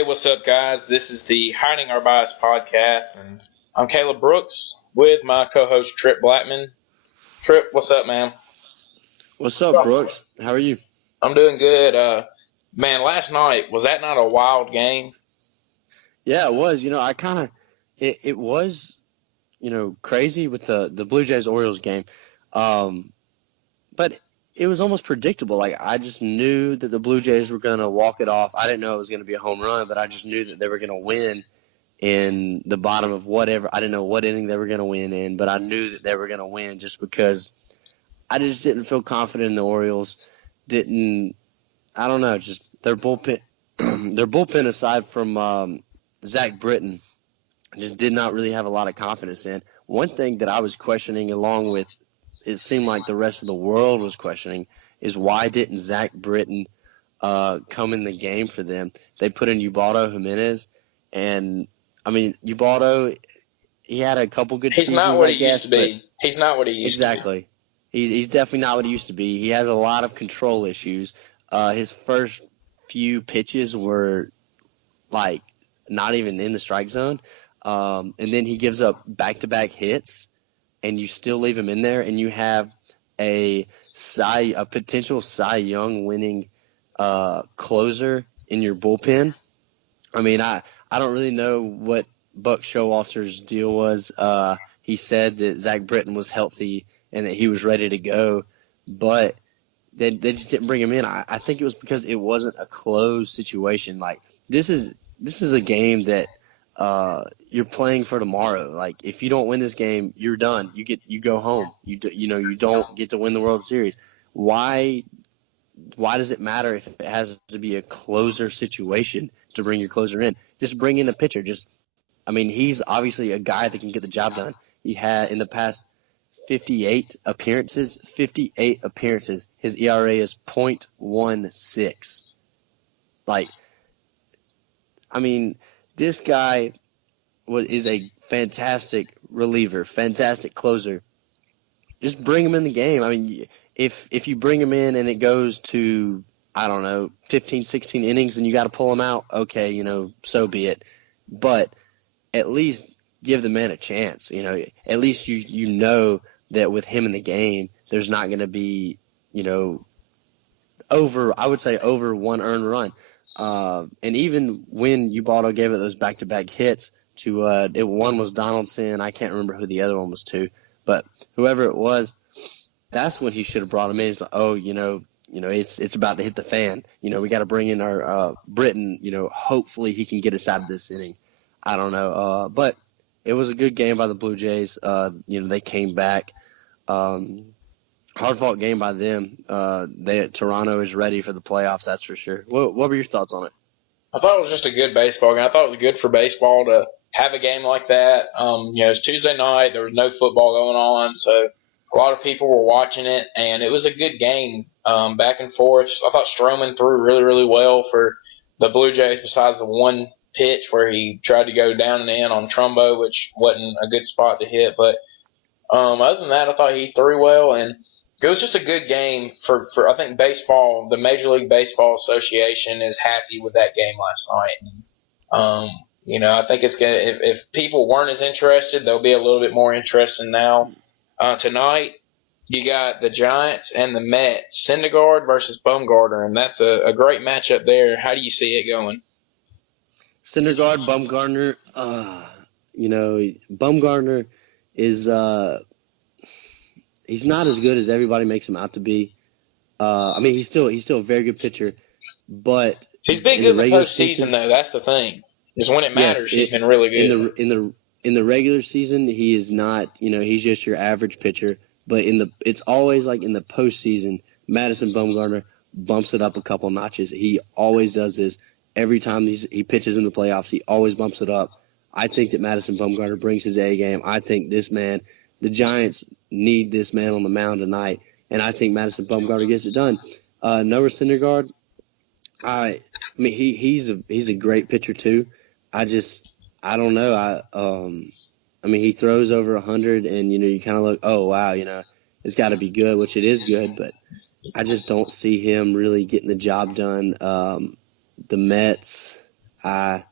Hey, what's up, guys? This is the Hiding Our Bias podcast, and I'm Caleb Brooks with my co-host Tripp Blackmon. Tripp, what's up, man? What's up, Brooks? How are you? I'm doing good. Man, last night, was that not a wild game? Yeah, it was. It was, crazy with the Blue Jays Orioles game. Um, but it was almost predictable. Like, I just knew that the Blue Jays were going to walk it off. I didn't know it was going to be a home run, but I just knew that they were going to win in the bottom of whatever. I didn't know what inning they were going to win in, but I knew that they were going to win just because I just didn't feel confident in the Orioles. I don't know, just their bullpen, their bullpen aside from Zach Britton, just did not really have a lot of confidence in. One thing that I was questioning, along with it seemed like the rest of the world was questioning, is why didn't Zach Britton come in the game for them? They put in Ubaldo Jimenez, and I mean Ubaldo, he had a couple good He's not seasons, what I he used guess, to but be. He's not what he used to be. exactly, he's definitely not what he used to be. He has a lot of control issues. His first few pitches were like not even in the strike zone. And then he gives up back-to-back hits, and you still leave him in there, and you have a potential Cy Young winning closer in your bullpen. I mean, I don't really know what Buck Showalter's deal was. He said that Zach Britton was healthy and that he was ready to go, but they just didn't bring him in. I think it was because it wasn't a closed situation. Like, this is a game that you're playing for tomorrow. Like, if you don't win this game, you're done. You go home. You don't get to win the World Series. Why does it matter if it has to be a closer situation to bring your closer in? Just bring in a pitcher. He's obviously a guy that can get the job done. He had in the past 58 appearances. His ERA is .16. Like, this guy is a fantastic reliever, fantastic closer. Just bring him in the game. I mean, if you bring him in and it goes to, I don't know, 15, 16 innings and you got to pull him out, okay, so be it. But at least give the man a chance. At least you know that with him in the game, there's not going to be, over one earned run. And even when Ubaldo gave it those back-to-back hits to one was Donaldson, I can't remember who the other one was to, but whoever it was, that's when he should have brought him in. He's like, it's about to hit the fan. We got to bring in our Britton. Hopefully he can get us out of this inning. I don't know, but it was a good game by the Blue Jays. They came back. Hard-fought game by them. Toronto is ready for the playoffs, that's for sure. What were your thoughts on it? I thought it was just a good baseball game. I thought it was good for baseball to have a game like that. It's Tuesday night. There was no football going on, so a lot of people were watching it, and it was a good game, back and forth. I thought Stroman threw really, really well for the Blue Jays besides the one pitch where he tried to go down and in on Trumbo, which wasn't a good spot to hit. But other than that, I thought he threw well, and it was just a good game for I think baseball. The Major League Baseball Association is happy with that game last night. I think it's gonna. If people weren't as interested, they'll be a little bit more interested now. Tonight, you got the Giants and the Mets, Syndergaard versus Bumgarner, and that's a great matchup there. How do you see it going? Syndergaard, Bumgarner. Bumgarner is he's not as good as everybody makes him out to be. He's still a very good pitcher, but He's been good in the postseason, though. That's the thing. Is when it matters, he's been really good. In the regular season, he is not. He's just your average pitcher. But it's always like in the postseason, Madison Bumgarner bumps it up a couple notches. He always does this. Every time he pitches in the playoffs, he always bumps it up. I think that Madison Bumgarner brings his A game. I think this man, the Giants need this man on the mound tonight, and I think Madison Bumgarner gets it done. Noah Syndergaard, he's a great pitcher too. I don't know. He throws over 100, and you kind of look, oh wow, it's got to be good, which it is good, but I just don't see him really getting the job done. The Mets, I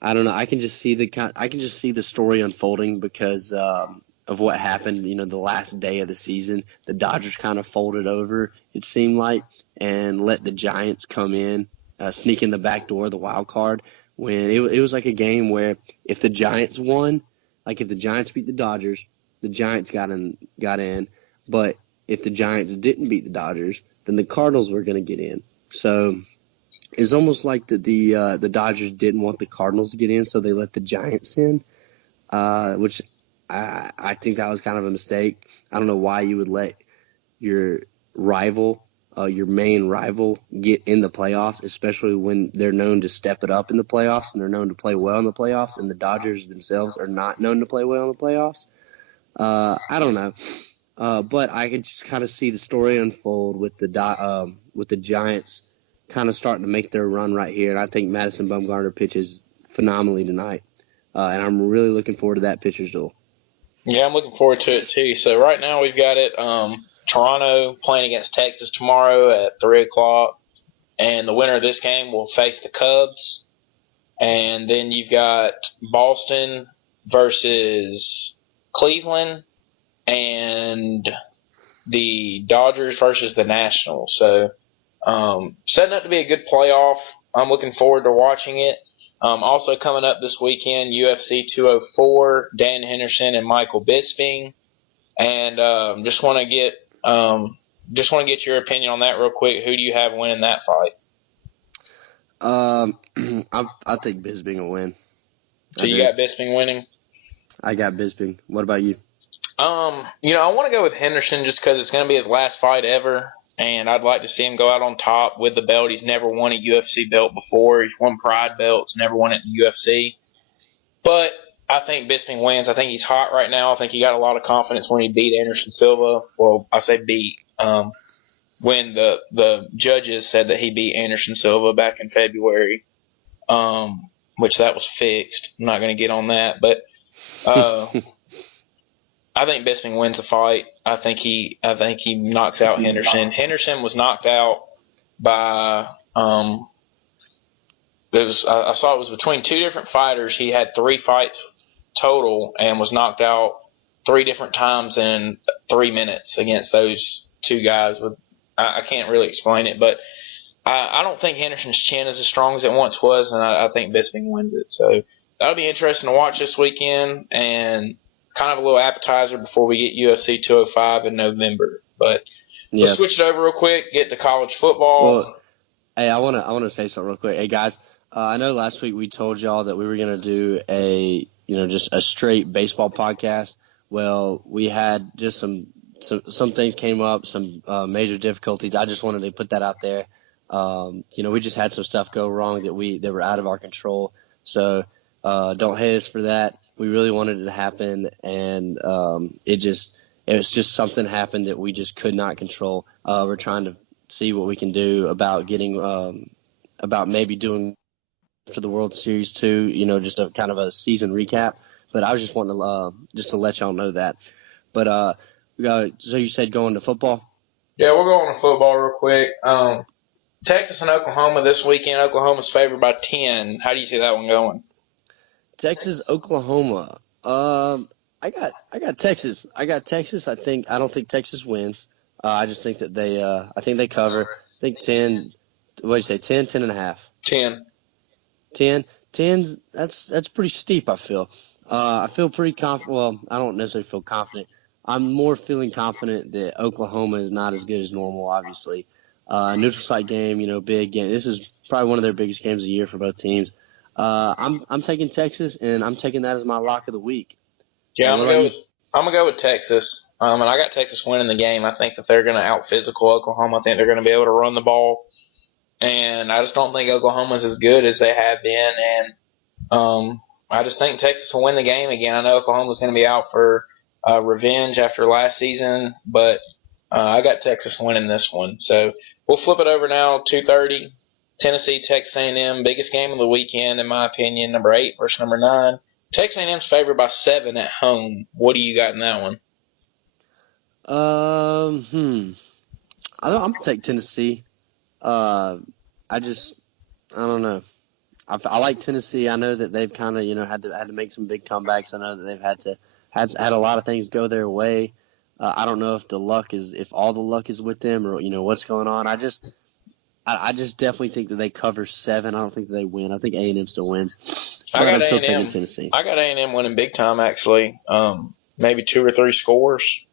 I don't know. I can just see the story unfolding because of what happened. The last day of the season, the Dodgers kind of folded over. It seemed like, and let the Giants come in, sneak in the back door, the wild card. When it was like a game where if the Giants won, like if the Giants beat the Dodgers, the Giants got in. But if the Giants didn't beat the Dodgers, then the Cardinals were going to get in. So it's almost like the Dodgers didn't want the Cardinals to get in, so they let the Giants in, which I think that was kind of a mistake. I don't know why you would let your rival, your main rival, get in the playoffs, especially when they're known to step it up in the playoffs and they're known to play well in the playoffs, and the Dodgers themselves are not known to play well in the playoffs. I don't know. But I can just kind of see the story unfold with the Giants kind of starting to make their run right here, and I think Madison Bumgarner pitches phenomenally tonight, and I'm really looking forward to that pitcher's duel. Yeah, I'm looking forward to it too. So right now we've got it. Toronto playing against Texas tomorrow at 3:00, and the winner of this game will face the Cubs. And then you've got Boston versus Cleveland, and the Dodgers versus the Nationals. So setting up to be a good playoff. I'm looking forward to watching it. Also coming up this weekend, UFC 204, Dan Henderson and Michael Bisping. And just want to get your opinion on that real quick. Who do you have winning that fight? I think Bisping will win. So you got Bisping winning? I got Bisping. What about you? I want to go with Henderson just because it's going to be his last fight ever, and I'd like to see him go out on top with the belt. He's never won a UFC belt before. He's won Pride belts, never won it in the UFC. But I think Bisping wins. I think he's hot right now. I think he got a lot of confidence when he beat Anderson Silva. Well, I say beat. When the judges said that he beat Anderson Silva back in February, which that was fixed. I'm not going to get on that, but I think Bisping wins the fight. I think he knocks out Henderson. Henderson was knocked out by I saw it was between two different fighters. He had 3 fights total and was knocked out 3 different times in 3 minutes against those 2 guys. I can't really explain it, but I don't think Henderson's chin is as strong as it once was, and I think Bisping wins it. So that'll be interesting to watch this weekend, and kind of a little appetizer before we get UFC 205 in November. But let's switch it over real quick, get to college football. Well, hey, I wanna say something real quick. Hey guys, I know last week we told y'all that we were gonna do just a straight baseball podcast. Well, we had just some things came up, some major difficulties. I just wanted to put that out there. We just had some stuff go wrong that were out of our control. So don't hate us for that. We really wanted it to happen, and it was just something happened that we just could not control. We're trying to see what we can do about getting about maybe doing for the World Series too. Just a kind of a season recap. But I was just wanting to just to let y'all know that. But so you said going to football? Yeah, we're going to football real quick. Texas and Oklahoma this weekend. Oklahoma's favored by 10. How do you see that one going? Texas, Oklahoma. I got Texas. I don't think Texas wins. I just think that I think they cover. I think 10. What did you say? 10, 10 and a half. 10. 10. That's pretty steep. I feel. I feel pretty confident. Well, I don't necessarily feel confident. I'm more feeling confident that Oklahoma is not as good as normal. Obviously, neutral site game. Big game. This is probably one of their biggest games of the year for both teams. I'm taking Texas, and I'm taking that as my lock of the week. Yeah, I'm gonna go with Texas. And I got Texas winning the game. I think that they're gonna out physical Oklahoma. I think they're gonna be able to run the ball, and I just don't think Oklahoma's as good as they have been. And I just think Texas will win the game again. I know Oklahoma's gonna be out for revenge after last season, but I got Texas winning this one. So we'll flip it over now. 2:30. Tennessee, Texas A&M, biggest game of the weekend, in my opinion, number 8 versus number 9. Texas A&M's favored by 7 at home. What do you got in that one? I'm gonna take Tennessee. I don't know. I like Tennessee. I know that they've kind of had to make some big comebacks. I know that they've had a lot of things go their way. I don't know if all the luck is with them or what's going on. I just definitely think that they cover 7. I don't think that they win. I think A&M still wins. But I'm still taking Tennessee. I got A&M winning big time actually. Maybe 2 or 3 scores.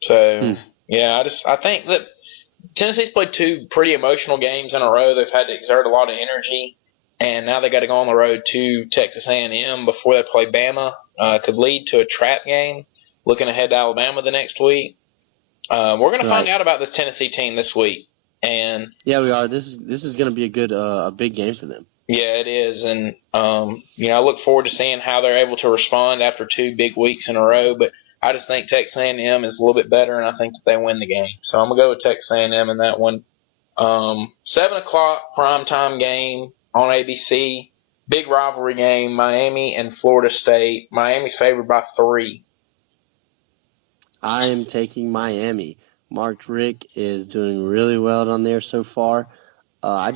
So yeah, I think that Tennessee's played 2 pretty emotional games in a row. They've had to exert a lot of energy, and now they got to go on the road to Texas A&M before they play Bama. Could lead to a trap game. Looking ahead to Alabama the next week. We're going to find out about this Tennessee team this week. And yeah, we are. This is going to be a big game for them. Yeah, it is, and I look forward to seeing how they're able to respond after 2 big weeks in a row. But I just think Texas A&M is a little bit better, and I think that they win the game. So I'm gonna go with Texas A&M in that one. 7:00 primetime game on ABC. Big rivalry game, Miami and Florida State. Miami's favored by 3. I am taking Miami. Mark Richt is doing really well down there so far. I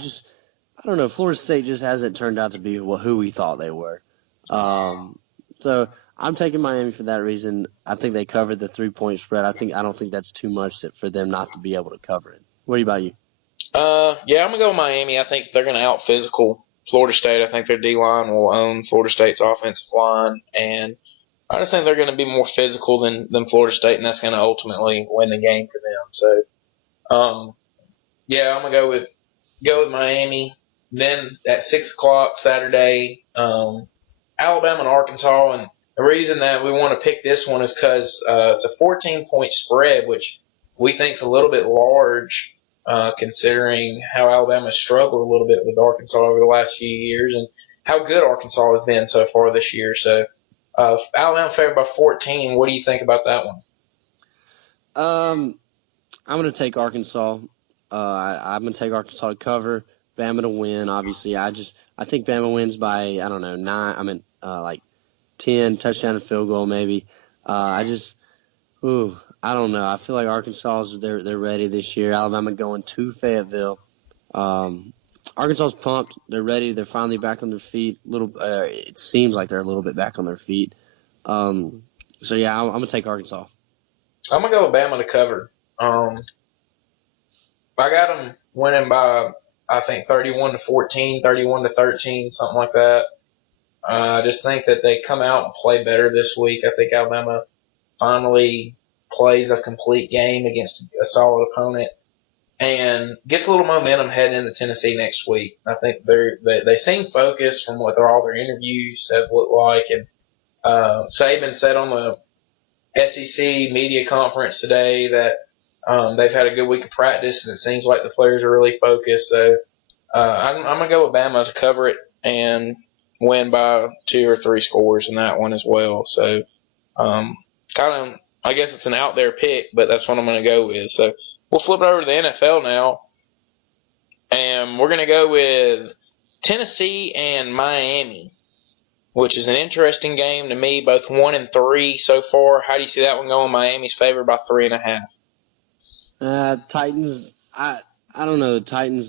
don't know. Florida State just hasn't turned out to be who we thought they were. So I'm taking Miami for that reason. I think they covered the 3-point spread. I don't think that's too much for them not to be able to cover it. What about you? Yeah, I'm gonna go with Miami. I think they're gonna out physical Florida State. I think their D-line will own Florida State's offensive line, and I just think they're going to be more physical than Florida State, and that's going to ultimately win the game for them. So, yeah, I'm going to go with Miami. Then at 6:00 Saturday, Alabama and Arkansas. And the reason that we want to pick this one is because it's a 14-point spread, which we think is a little bit large considering how Alabama struggled a little bit with Arkansas over the last few years and how good Arkansas has been so far this year. So, Alabama favored by 14. What do you think about that one? I'm going to take Arkansas. I'm going to take Arkansas to cover, Bama to win. Obviously, I think Bama wins by 9. Like 10 touchdown and field goal maybe. I don't know. I feel like Arkansas they're ready this year. Alabama going to Fayetteville. Arkansas's pumped. They're ready. They're finally back on their feet. It seems like they're a little bit back on their feet. So yeah, I'm gonna take Arkansas. I'm gonna go with Bama to cover. I got them winning by I think 31-14, 31-13, something like that. I just think that they come out and play better this week. I think Alabama finally plays a complete game against a solid opponent and gets a little momentum heading into Tennessee next week. I think they seem focused from what all their interviews have looked like. And Saban said on the SEC media conference today that they've had a good week of practice, and it seems like the players are really focused. So I'm going to go with Bama to cover it and win by 2 or 3 scores in that one as well. So I guess it's an out there pick, but that's what I'm going to go with. So we'll flip it over to the NFL now, and we're going to go with Tennessee and Miami, which is an interesting game to me, both 1-3 so far. How do you see that one going? Miami's favored by 3.5. Titans, I don't know. The Titans,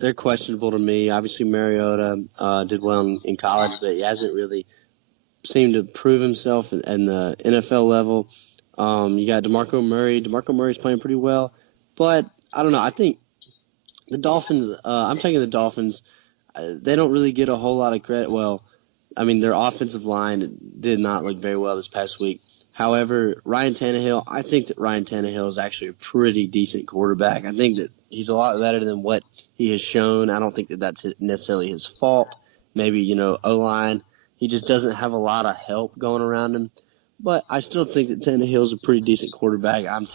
they're questionable to me. Obviously, Mariota did well in college, but he hasn't really seemed to prove himself in the NFL level. You got DeMarco Murray. DeMarco Murray's playing pretty well, but I don't know. I think the Dolphins. I'm taking the Dolphins. They don't really get a whole lot of credit. Well, I mean, their offensive line did not look very well this past week. However, Ryan Tannehill, I think that Ryan Tannehill is actually a pretty decent quarterback. I think that he's a lot better than what he has shown. I don't think that that's necessarily his fault. Maybe, O-line. He just doesn't have a lot of help going around him. But I still think that Tannehill's a pretty decent quarterback. I'm